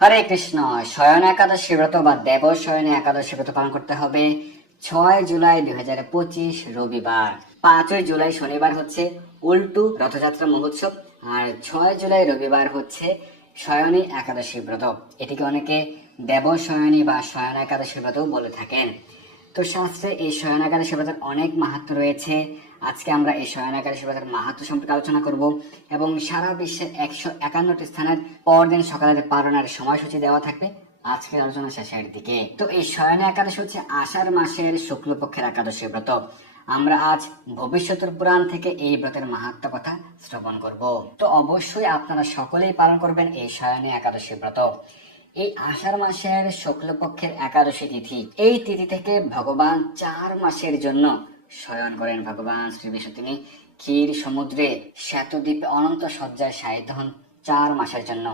হরে কৃষ্ণ। শয়ন একাদশী ব্রত বা দেব শয়ন একাদশী ব্রত পালন করতে হবে 6 জুলাই 2025 রবিবার। 5 জুলাই শনিবার হচ্ছে উল্টু রথযাত্রা মহোৎসব, আর 6 জুলাই রবিবার হচ্ছে শয়নী একাদশী ব্রত। এটিকে অনেকে দেব শয়নী বা শয়ন একাদশী ব্রত বলে থাকেন। তো শাস্ত্রে এই শয়ন একাদশী ব্রতের অনেক মাহাত্ম্য রয়েছে। আজকে আমরা এই শয়ন একাদশী ব্রতের মাহাত্ম্য সম্পর্কে আলোচনা করব এবং সারা বিশ্বের 151টি স্থানের পরদিন সকালের পালনের সময়সূচি দেওয়া থাকবে আজকের আলোচনা শেষের দিকে। তো এই শয়ন একাদশী হচ্ছে আষাঢ় মাসের শুক্লপক্ষের একাদশী ব্রত। আমরা আজ ভবিষ্যতের পুরাণ থেকে এই ব্রতের মাহাত্ম্য কথা শ্রবণ করব। তো অবশ্যই আপনারা সকলেই পালন করবেন এই শয়নী একাদশী ব্রত। এই আষাঢ় মাসের শুক্লপক্ষের একাদশী তিথি, এই তিথি থেকে ভগবান 4 মাসের জন্য শয়ন করেন। ভগবান শ্রী বিষ্ণু তিনি ক্ষীর সমুদ্রে শ্বেতদ্বীপে অনন্ত শয্যায় শায়িত হন 4 মাসের জন্য।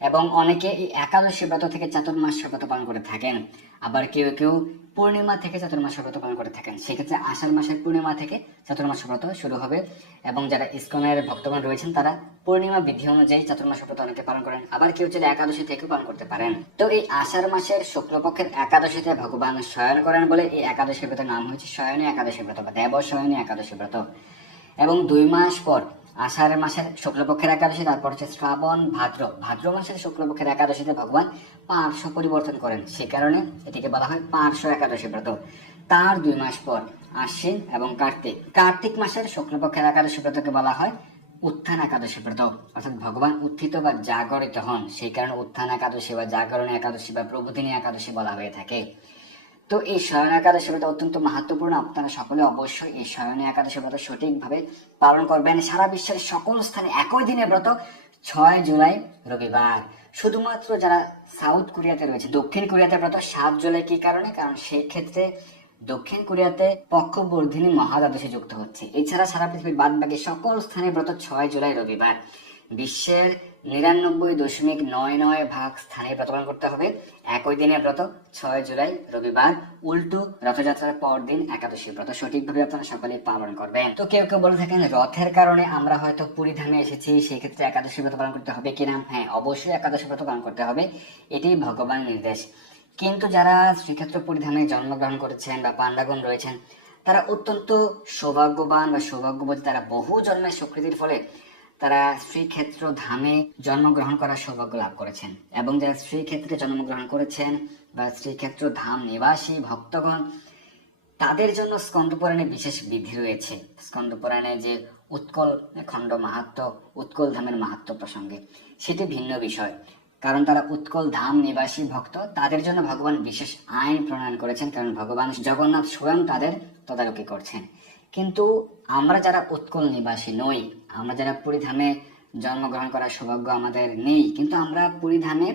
এবং অনেকে এই একাদশী ব্রত থেকে চাতুর্মাস ব্রত পালন করে থাকেন, আবার কেউ কেউ পূর্ণিমা থেকে চাতুর্মাস ব্রত পালন করে থাকেন। সেক্ষেত্রে আষাঢ় মাসের পূর্ণিমা থেকে চাতুর্মাস ব্রত শুরু হবে। এবং যারা ইসকনের ভক্তগণ রয়েছেন তারা পূর্ণিমা বিধি অনুযায়ী চাতুর্মাস ব্রত অনেকে পালন করেন, আবার কেউ চাইলে একাদশী থেকেও পালন করতে পারেন। তো এই আষাঢ় মাসের শুক্লপক্ষের একাদশীতে ভগবান শয়ন করেন বলে এই একাদশী ব্রতের নাম হয়েছে শয়নী একাদশী ব্রত বা দেব শয়নী একাদশী ব্রত। এবং 2 মাস পর আষাঢ় মাসের শুক্লপক্ষের একাদশী, তারপর হচ্ছে শ্রাবণ ভাদ্র মাসের শুক্লপক্ষের একাদশীতে ভগবান পার্শ্ব পরিবর্তন করেন, সে কারণে এটিকে বলা হয় পার্শ্ব একাদশী ব্রত। তার 2 মাস পর আশ্বিন এবং কার্তিক মাসের শুক্লপক্ষের একাদশী ব্রতকে বলা হয় উত্থান একাদশী ব্রত। অর্থাৎ ভগবান উত্থিত বা জাগরিত হন, সেই কারণে উত্থান একাদশী বা জাগরণ একাদশী বা প্রবোধিনী একাদশী বলা হয়ে থাকে। তো এই শয়ন একাদশী ব্রত অত্যন্ত মাহাত্মপূর্ণ। আপনারা সকলে অবশ্যই এই শয়ন একাদশী ব্রত সঠিকভাবে পালন করবেন। সারা বিশ্বের সকল স্থানে একই দিনে ব্রত 6 জুলাই রবিবার। শুধুমাত্র যারা সাউথ কোরিয়াতে রয়েছে, দক্ষিণ কোরিয়াতে ব্রত 7 জুলাই। কি কারণে? কারণ সেই ক্ষেত্রে দক্ষিণ কোরিয়াতে পক্ষবর্ধিনী মহাদ্বাদশী যুক্ত হচ্ছে। এছাড়া সারা পৃথিবীর বাদ বাকি সকল স্থানে ব্রত 6 জুলাই রবিবার। বিশ্বের 99.99% স্থানে ব্রত পালন করতে হবে একই দিনে ব্রত 6 জুলাই রবিবার উল্টু রথযাত্রার পর দিন একাদশী ব্রত সঠিকভাবে আপনারা সকলেই পালন করবেন। তো কেউ কেউ বলে থাকেন রথের কারণে আমরা হয়তো পুরী ধামে এসেছি, সেই ক্ষেত্রে একাদশী ব্রত পালন করতে হবে কিনা? হ্যাঁ, অবশ্যই একাদশী ব্রত পালন করতে হবে, এটি ভগবানের নির্দেশ। কিন্তু যারা শ্রীক্ষেত্র পুরী ধামে জন্মগ্রহণ করেছেন বা পান্ডাগণ রয়েছেন, তারা অত্যন্ত সৌভাগ্যবান বা সৌভাগ্যবতী। তারা বহু জন্মের স্বীকৃতির ফলে তারা শ্রীক্ষেত্র ধামে জন্মগ্রহণ করার সৌভাগ্য লাভ করেছেন। এবং যারা শ্রীক্ষেত্রে জন্মগ্রহণ করেছেন বা শ্রীক্ষেত্র ধাম নিবাসী ভক্তগণ, তাদের জন্য স্কন্দ পুরাণে বিশেষ বিধি রয়েছে। স্কন্দ পুরাণে যে উৎকল খণ্ড মাহাত্ম্য, উৎকল ধামের মাহাত্ম্য প্রসঙ্গে, সেটি ভিন্ন বিষয়। কারণ তারা উৎকল ধাম নিবাসী ভক্ত, তাদের জন্য ভগবান বিশেষ আইন প্রণয়ন করেছেন, কারণ ভগবান জগন্নাথ স্বয়ং তাদের তদারকি করছেন। কিন্তু আমরা যারা উৎকল নিবাসী নই, আমরা যারা পুরী ধামে জন্মগ্রহণ করার সৌভাগ্য আমাদের নেই, কিন্তু আমরা পুরী ধামে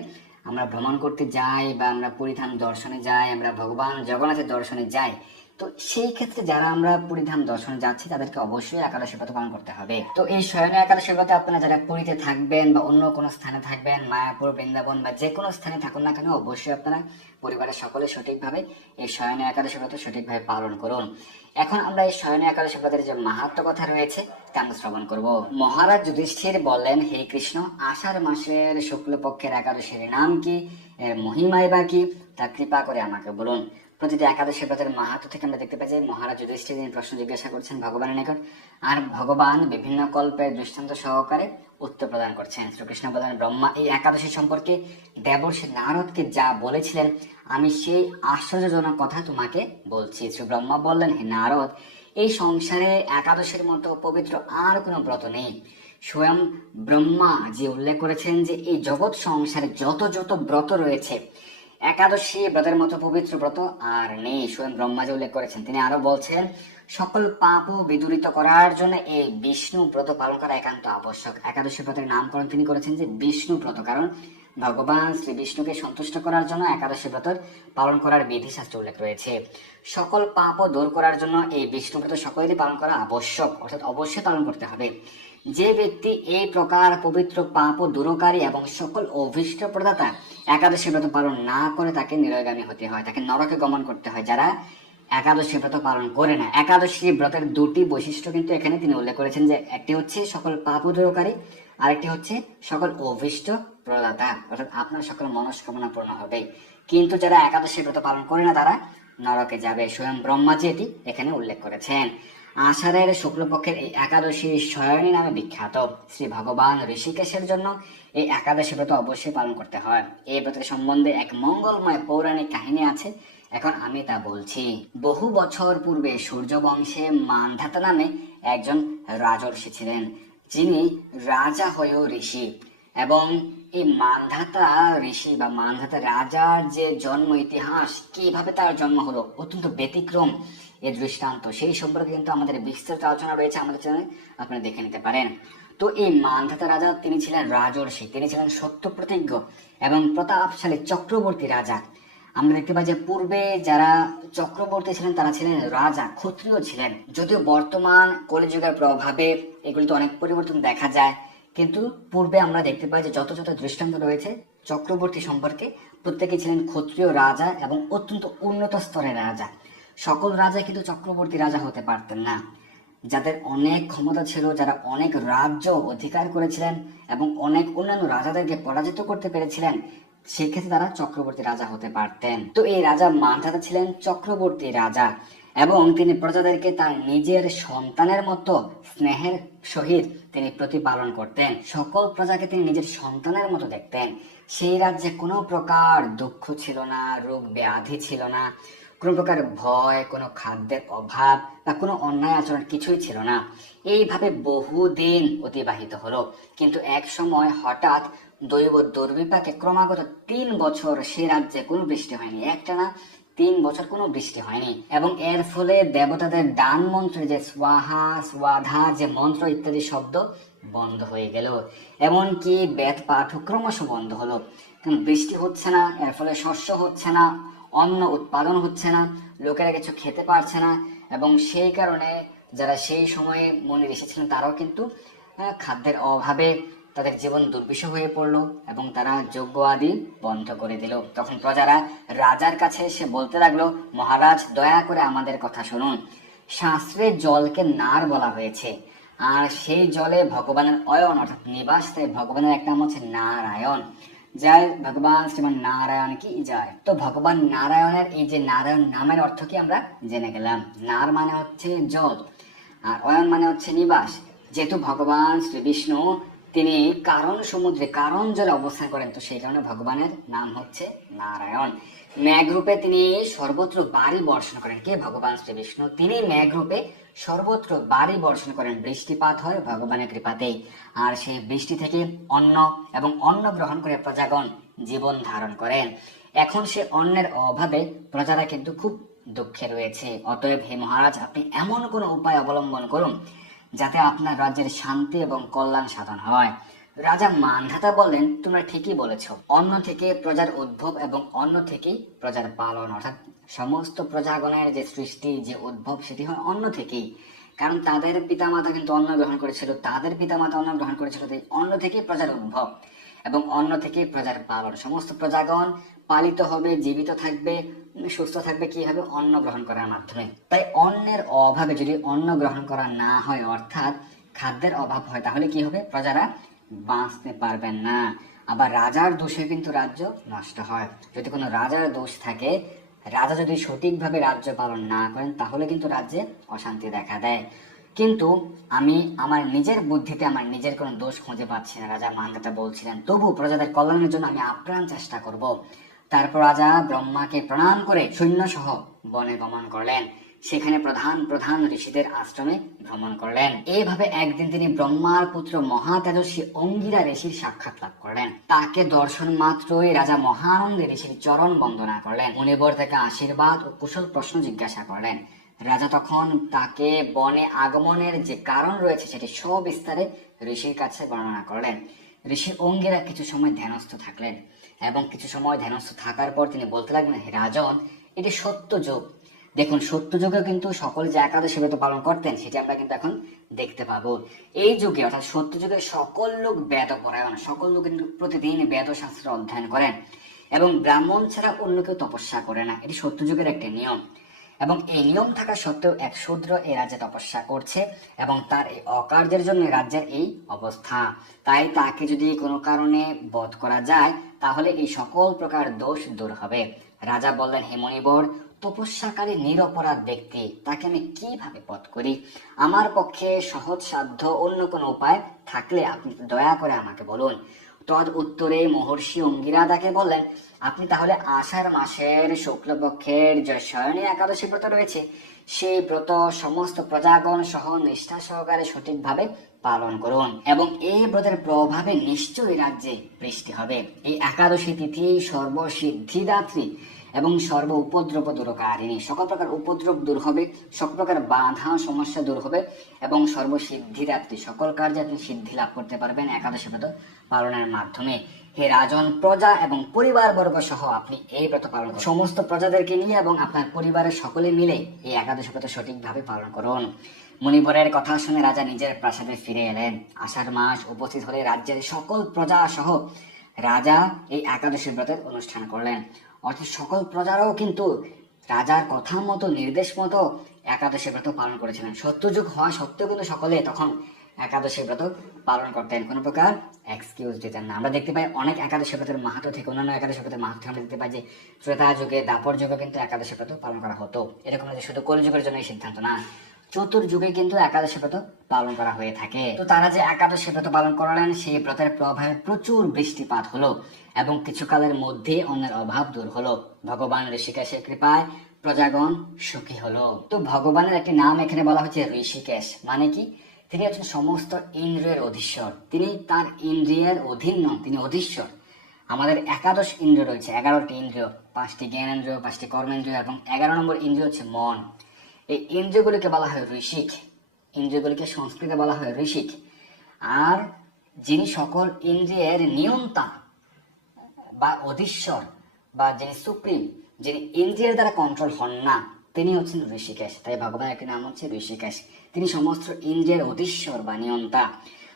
আমরা ভ্রমণ করতে যাই বা আমরা পুরী ধাম দর্শনে যাই, আমরা ভগবান জগন্নাথের দর্শনে যাই। তো সেই ক্ষেত্রে যারা আমরা পুরী ধাম দর্শনে যাচ্ছি তাদেরকে অবশ্যই একাদশী ব্রত পালন করতে হবে। তো এই শয়ন একাদশী ব্রতে আপনারা যারা পুরীতে থাকবেন বা অন্য কোনো স্থানে থাকবেন, মায়াপুর, বৃন্দাবন বা যে কোনো স্থানে থাকুন না কেন, অবশ্যই আপনারা পরিবারের সকলে সঠিকভাবে এই শয়ন একাদশী ব্রত সঠিকভাবে পালন করুন। এখন আমরা এই শয়ন একাদশী ব্রতের যে মাহাত্ম্য কথা রয়েছে তা আমরা শ্রবণ করব। মহারাজ যুধিষ্ঠির বললেন, হে কৃষ্ণ, আষাঢ় মাসের শুক্লপক্ষের একাদশীর নাম কি, এর মহিমাই বা কি, তা কৃপা করে আমাকে বলুন। প্রতিটি একাদশী ব্রতের মাহাত্ম্য থেকে আমরা দেখতে পাই যে মহারাজ যুধিষ্ঠির তিনি প্রশ্ন জিজ্ঞাসা করছেন ভগবানের নিকট, আর ভগবান বিভিন্ন কল্পের দৃষ্টান্ত সহকারে উত্তর প্রদান করছেন। শ্রীকৃষ্ণ বলেন, ব্রহ্মা এই একাদশী সম্পর্কে দেবর্ষি নারদকে যা বলেছিলেন আমি সেই আশ্চর্যজনক কথা তোমাকে বলছি। শ্রী ব্রহ্মা বললেন, হে নারদ, এই সংসারে একাদশীর মতো পবিত্র আর কোনো ব্রত নেই। স্বয়ং ব্রহ্মা যে উল্লেখ করেছেন যে এই জগৎ সংসারে যত যত ব্রত রয়েছে, একাদশী ব্রতের মতো পবিত্র ব্রত আর নেই। স্বয়ং ব্রহ্মা যে উল্লেখ করেছেন, তিনি আরো বলছেন, সকল পাপ বিদূরিত করার জন্য এই বিষ্ণু ব্রত পালন করা একান্ত আবশ্যক। একাদশী ব্রতের নামকরণ তিনি করেছেন যে বিষ্ণু ব্রত, কারণ ভগবান শ্রী বিষ্ণুকে সন্তুষ্ট করার জন্য একাদশী ব্রত পালন করার বিধি শাস্ত্রে উল্লেখ রয়েছে। সকল পাপ দূর করার জন্য এই বিষ্ণু ব্রত সকলেরই পালন করা আবশ্যক, অর্থাৎ অবশ্যই পালন করতে হবে। যে ব্যক্তি এই প্রকার পবিত্র পাপ দূরকারী এবং সকল অভীষ্ট প্রদাতা একাদশী ব্রত পালন না করে তাকে নিরয়গামী হতে হয়, তাকে নরকে গমন করতে হয়। যারা একাদশী ব্রত পালন করে না, একাদশী ব্রতের দুটি বৈশিষ্ট্য কিন্তু এখানে তিনি উল্লেখ করেছেন, যে একটি হচ্ছে সকল পাপ দূরকারী আরেকটি হচ্ছে সকল অভীষ্ট প্রদাতা, অর্থাৎ আপনার সকল মনস্কামনা পূর্ণ হবে। কিন্তু যারা একাদশী ব্রত পালন করে না তারা নরকে যাবে। স্বয়ং ব্রহ্মাজি এটি এখানে উল্লেখ করেছেন। আষাঢ়ের শুক্লপক্ষের এই একাদশী শয়নী নামে বিখ্যাত। শ্রী ভগবান ঋষিকেশের জন্য এই একাদশী ব্রত অবশ্যই পালন করতে হয়। এই ব্রতের সম্বন্ধে এক মঙ্গলময় পৌরাণিক কাহিনী আছে, এখন আমি তা বলছি। বহু বছর পূর্বে সূর্য বংশে মান্ধাতা নামে একজন রাজর্ষি ছিলেন, যিনি রাজা হয়েও ঋষি। এবং এই মান্ধাতা ঋষি বা মান্ধাতা রাজার যে জন্ম ইতিহাস, কিভাবে তার জন্ম হলো, অত্যন্ত ব্যতিক্রম এই দৃষ্টান্ত, সেই সম্পর্কে কিন্তু আমাদের বিস্তৃত আলোচনা রয়েছে আমাদের চ্যানেলে, আপনারা দেখে নিতে পারেন। তো এই মান্ধাতা রাজা তিনি ছিলেন রাজর্ষি, তিনি ছিলেন সত্য প্রতিজ্ঞ এবং প্রতাপশালী চক্রবর্তী রাজা। আমরা দেখতে পাই যে পূর্বে যারা চক্রবর্তী ছিলেন তারা ছিলেন রাজা, ক্ষত্রিয় ছিলেন। যদিও বর্তমান কলিযুগের প্রভাবে এগুলিতে অনেক পরিবর্তন দেখা যায়, কিন্তু পূর্বে আমরা দেখতে পাই যে যত যত দৃষ্টান্ত রয়েছে চক্রবর্তী সম্পর্কে, প্রত্যেকে ছিলেন ক্ষত্রিয় রাজা এবং অত্যন্ত উন্নত স্তরের রাজা। সকল রাজা কিন্তু চক্রবর্তী রাজা হতে পারতেন না। যাদের অনেক ক্ষমতা ছিল, যারা অনেক রাজ্য অধিকার করেছিলেন এবং অনেক অন্যান্য রাজাদেরকে পরাজিত করতে পেরেছিলেন, সেক্ষেত্রে তারা চক্রবর্তী রাজা হতে পারতেন। তো এই রাজা মান্ধাতা ছিলেন চক্রবর্তী রাজা এবং তিনি প্রজাদেরকে তার নিজের সন্তানের মতো স্নেহের সহিত তিনি প্রতিপালন করতেন। সকল প্রজাকে তিনি নিজের সন্তানের মতো দেখতেন। সেই রাজ্যে কোনো প্রকার দুঃখ ছিল না, রোগ ব্যাধি ছিল না, কোনো প্রকার ভয়, কোনো খাদ্যের অভাব বা কোনো অন্যায় আচরণ কিছুই ছিল না। এইভাবে বহুদিন অতিবাহিত হলো। কিন্তু এক সময় হঠাৎ দৈব দুর্বিপাকে ক্রমাগত 3 বছর সে রাজ্যে কোনো বৃষ্টি হয়নি, একটানা 3 বছর কোনো বৃষ্টি হয়নি। এবং এর ফলে দেবতাদের দান মন্ত্রে যে স্বাহা স্বাধা যে মন্ত্র ইত্যাদি শব্দ বন্ধ হয়ে গেল, এমনকি বেদ পাঠ ক্রমশ বন্ধ হলো। কারণ বৃষ্টি হচ্ছে না, এর ফলে শস্য হচ্ছে না, অন্ন উৎপাদন হচ্ছে না, লোকেরা কিছু খেতে পারছে না। এবং সেই কারণে যারা সেই সময়ে মনে এসেছিলেন তারাও কিন্তু খাদ্যের অভাবে তাদের জীবন দুর্বিষহ হয়ে পড়লো এবং তারা যজ্ঞ আদি বন্ধ করে দিল। তখন প্রজারা রাজার কাছে এসে বলতে লাগলো, মহারাজ দয়া করে আমাদের কথা শুনুন। শাস্ত্রে জলকে নার বলা হয়েছে, আর সেই জলে ভগবানের অয়ন অর্থাৎ নিবাস, তাই ভগবানের এক নাম হচ্ছে নারায়ণ। জয় ভগবান শ্রীমান নারায়ণ কি জয়। তো ভগবান নারায়ণের এই যে নারায়ণ নামের অর্থ কি আমরা জেনে গেলাম। নার মানে হচ্ছে জল আর অয়ন মানে হচ্ছে নিবাস। যেহেতু ভগবান শ্রী বিষ্ণু তিনি কারণ সমুদ্রে কারণ জলে অবস্থান করেন, তো সেই কারণে ভগবানের নাম হচ্ছে নারায়ণ। মেঘরূপে তিনি সর্বত্র বাড়ি বর্ষণ করেন। কে? ভগবান শ্রী বিষ্ণু। তিনি মেঘরূপে সর্বত্র বাড়ি বর্ষণ করেন, বৃষ্টিপাত হয় ভগবানের কৃপাতেই। আর সেই বৃষ্টি থেকে অন্ন এবং অন্ন গ্রহণ করে প্রজাগণ জীবন ধারণ করেন। এখন সে অন্নের অভাবে প্রজারা কিন্তু খুব দুঃখে রয়েছে। অতএব হে মহারাজ, আপনি এমন কোন উপায় অবলম্বন করুন যাতে আপনার রাজ্যের শান্তি এবং কল্যাণ সাধন হয়। রাজা মান্ধাতা বললেন, তোমরা ঠিকই বলেছ, অন্ন থেকে প্রজার উদ্ভব এবং অন্ন থেকেই প্রজার পালন, অর্থাৎ সমস্ত প্রজাগণের যে সৃষ্টি, যে উদ্ভব, সেটি হয় অন্ন থেকেই। কারণ তাদের পিতামাতা কিন্তু অন্ন গ্রহণ করেছিল, তাদের পিতামাতা অন্ন গ্রহণ করেছিল, তাই অন্ন থেকেই প্রজার উদ্ভব এবং অন্ন থেকেই প্রজার পালন। সমস্ত প্রজাগণ পালিত হবে, জীবিত থাকবে, সুস্থ থাকবে কিভাবে? অন্ন গ্রহণ করার মাধ্যমে। তাই অন্নের অভাবে যদি অন্ন গ্রহণ করা না হয়, অর্থাৎ খাদ্যের অভাব হয়, তাহলে কি হবে? প্রজারা বাঁচতে পারবেন না। আবার রাজার দোষে কিন্তু রাজ্য নষ্ট হয়। যদি কোনো রাজার দোষ থাকে, রাজা যদি সঠিকভাবে রাজ্য পালন না করেন, তাহলে কিন্তু রাজ্যে অশান্তি দেখা দেয়। কিন্তু আমি আমার নিজের বুদ্ধিতে আমার নিজের কোনো দোষ খুঁজে পাচ্ছি না, রাজা মান্ধাতা বলছিলেন। তবু প্রজাদের কল্যাণের জন্য আমি আপ্রাণ চেষ্টা করব। তারপর রাজা ব্রহ্মাকে প্রণাম করে সৈন্য সহ বনে গমন করলেন। সেখানে প্রধান প্রধান ঋষিদের আশ্রমে ভ্রমণ করলেন। এইভাবে একদিন তিনি ব্রহ্মার পুত্র মহাতেজস্বী অঙ্গিরা ঋষির সাক্ষাৎ লাভ করলেন। তাকে দর্শন মাত্রই রাজা মহানন্দে ঋষির চরণ বন্দনা করলেন। মুনিবর থেকে আশীর্বাদ ও কুশল প্রশ্ন জিজ্ঞাসা করলেন। রাজা তখন তাকে বনে আগমনের যে কারণ রয়েছে সেটি সবিস্তারে ঋষির কাছে বর্ণনা করলেন। ঋষি অঙ্গিরা কিছু সময় ধ্যানস্থ থাকলেন এবং কিছু সময় ধ্যানস্থ থাকার পর তিনি বলতে লাগলেন, হে রাজন, এটি সত্য যুগ। দেখুন, সত্য যুগে কিন্তু সকলে যে একাদশী ব্রত পালন করতেন সেটি আমরা কিন্তু এখন দেখতে পাবো। এই যুগে অর্থাৎ সত্য যুগে সকল লোক বেদ পরায়ণ, সকল লোক কিন্তু প্রতিদিন বেদ শাস্ত্র অধ্যয়ন করেন এবং ব্রাহ্মণ ছাড়া অন্য কেউ তপস্যা করে না। এটি সত্য যুগের একটি নিয়ম। এবং এই নিয়ম থাকা সত্ত্বেও এক শূদ্র এই রাজ্যে তপস্যা করছে এবং তার এই অকার্যের জন্য রাজ্যের এই অবস্থা। তাই তাকে যদি কোনো কারণে বধ করা যায় তাহলে এই সকল প্রকার দোষ দূর হবে। রাজা বললেন, হে মণিবর, তপস্যাকারী নিরপরাধ ব্যক্তি, তাকে আমি কিভাবে বধ করি? আমার পক্ষে সহজ সাধ্য অন্য কোনো উপায় থাকলে আপনি দয়া করে আমাকে বলুন। তদ উত্তরে মহর্ষি অঙ্গিরা তাকে বললেন, আপনি তাহলে আষাঢ় মাসের শুক্লপক্ষের যে শয়নী একাদশী ব্রত রয়েছে সেই ব্রত সমস্ত প্রজাগণ সহ নিষ্ঠা সহকারে সঠিকভাবে পালন করুন এবং এই ব্রতের প্রভাবে নিশ্চয়ই রাজ্যে বৃষ্টি হবে। এই একাদশী তিথি সর্বসিদ্ধিদাত্রী এবং সর্ব উপদ্রব দূরকারিণী, সকল প্রকার উপদ্রব দূর হবে, সকল প্রকার বাধা সমস্যা দূর হবে এবং সর্বসিদ্ধিদাত্রী, সকল কার্যে আপনি সিদ্ধি লাভ করতে পারবেন একাদশী ব্রত পালনের মাধ্যমে। হে রাজন, প্রজা এবং পরিবার বর্গ সহ আপনি এই ব্রত পালন করুন। সমস্ত প্রজাদেরকে নিয়ে এবং আপনার পরিবারের সকলে মিলে এই একাদশী ব্রত সঠিকভাবে পালন করুন। মণিবরের কথা শুনে রাজা নিজের প্রাসাদে ফিরে এলেন। আষাঢ় মাস উপস্থিত হলে রাজ্যের সকল প্রজা সহ রাজা এই একাদশী ব্রতের অনুষ্ঠান করলেন। অর্থাৎ সকল প্রজারাও কিন্তু রাজার কথা মতো, নির্দেশ মতো একাদশী ব্রত পালন করেছিলেন। সত্যযুগ হওয়া সত্ত্বেও কিন্তু সকলে তখন একাদশী ব্রত পালন করতেন, কোনো প্রকার এক্সকিউজ দিতেন না। আমরা দেখতে পাই অনেক একাদশী ব্রতের মাহাত্ম্য থেকে অন্যান্য একাদশী ব্রতের মাহাত্ম্য আমরা দেখতে পাই যে ত্রেতা যুগে, দাপর যুগে কিন্তু একাদশী ব্রত পালন করা হতো। এরকম না যে শুধু কলিযুগের জন্য এই সিদ্ধান্ত না, চতুর্যুগে কিন্তু একাদশী ব্রত পালন করা হয়ে থাকে। তো তারা যে একাদশী ব্রত পালন করলেন সেই ব্রতের প্রভাবে প্রচুর বৃষ্টিপাত হলো এবং কিছুকালের মধ্যে অন্যের অভাব দূর হলো। ভগবান ঋষিকেশের কৃপায় প্রজাগণ সুখী হলো। তো ভগবানের একটি নাম এখানে বলা হচ্ছে ঋষিকেশ, মানে কি? তিনি হচ্ছেন সমস্ত ইন্দ্রিয়ের অধীশ্বর। তিনি তার ইন্দ্রিয়ের অধীন নন, তিনি অধীশ্বর। আমাদের একাদশ ইন্দ্রিয় রয়েছে, 11টি ইন্দ্রিয়, 5টি জ্ঞানেন্দ্রিয়, 5টি কর্মেন্দ্রিয় এবং 11 নম্বর ইন্দ্রিয় হচ্ছে মন। এই ইন্দ্রিয়গুলিকে বলা হয় ঋষিক, ইন্দ্রিয়গুলিকে সংস্কৃতে বলা হয় ঋষিক। আর যিনি সকল ইন্দ্রিয়ের নিয়ন্তা বা অধীশ্বর বা যিনি সুপ্রিম, যিনি ইন্দ্রিয়ের দ্বারা কন্ট্রোল হন না, তিনি হচ্ছেন ঋষিকেশ। তাই ভগবানের একটি নাম হচ্ছে ঋষিকেশ, তিনি সমস্ত ইন্দ্রিয়ের অধীশ্বর বা নিয়ন্তা।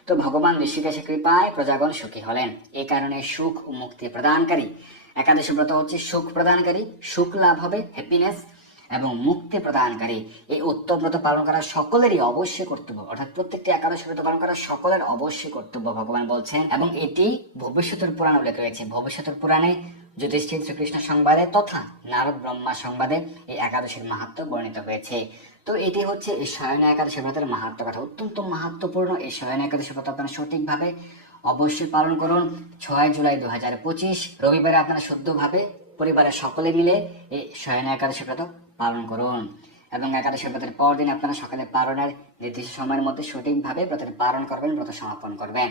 তো ভগবান ঋষিকেশের কৃপায় প্রজাগণ সুখী হলেন। এই কারণে সুখ ও মুক্তি প্রদানকারী একাদশী ব্রত হচ্ছে সুখ প্রদানকারী, সুখ লাভ হবে, হ্যাপিনেস এবং মুক্তি প্রদানকারী। এই উত্তম ব্রত পালন করা সকলেরই অবশ্যই কর্তব্য, অর্থাৎ প্রত্যেকটি একাদশী ব্রত পালন করা সকলের অবশ্যই কর্তব্য ভগবান বলছেন। এবং এটি ভবিষ্যতের পুরাণে উল্লেখ রয়েছে। ভবিষ্যতের পুরাণে যুধিষ্ঠির শ্রীকৃষ্ণ সংবাদে তথা নারদ ব্রহ্মা সংবাদে এই একাদশীর মাহাত্ম্য বর্ণিত হয়েছে। তো এটি হচ্ছে এই শয়ন একাদশী ব্রতের মাহাত্ম্য কথা। অত্যন্ত মাহাত্ম্যপূর্ণ এই শয়ন একাদশী ব্রত আপনারা সঠিকভাবে অবশ্যই পালন করুন। 6 জুলাই 2025 রবিবারে আপনারা শুদ্ধভাবে পরিবারের সকলে মিলে এই শয়ন একাদশী ব্রত পালন করুন এবং একাদশী ব্রতের পরদিন আপনারা সকালে পালনের নির্দিষ্ট সময়ের মধ্যে সঠিকভাবে ব্রতের পালন করবেন, ব্রত সমাপন করবেন।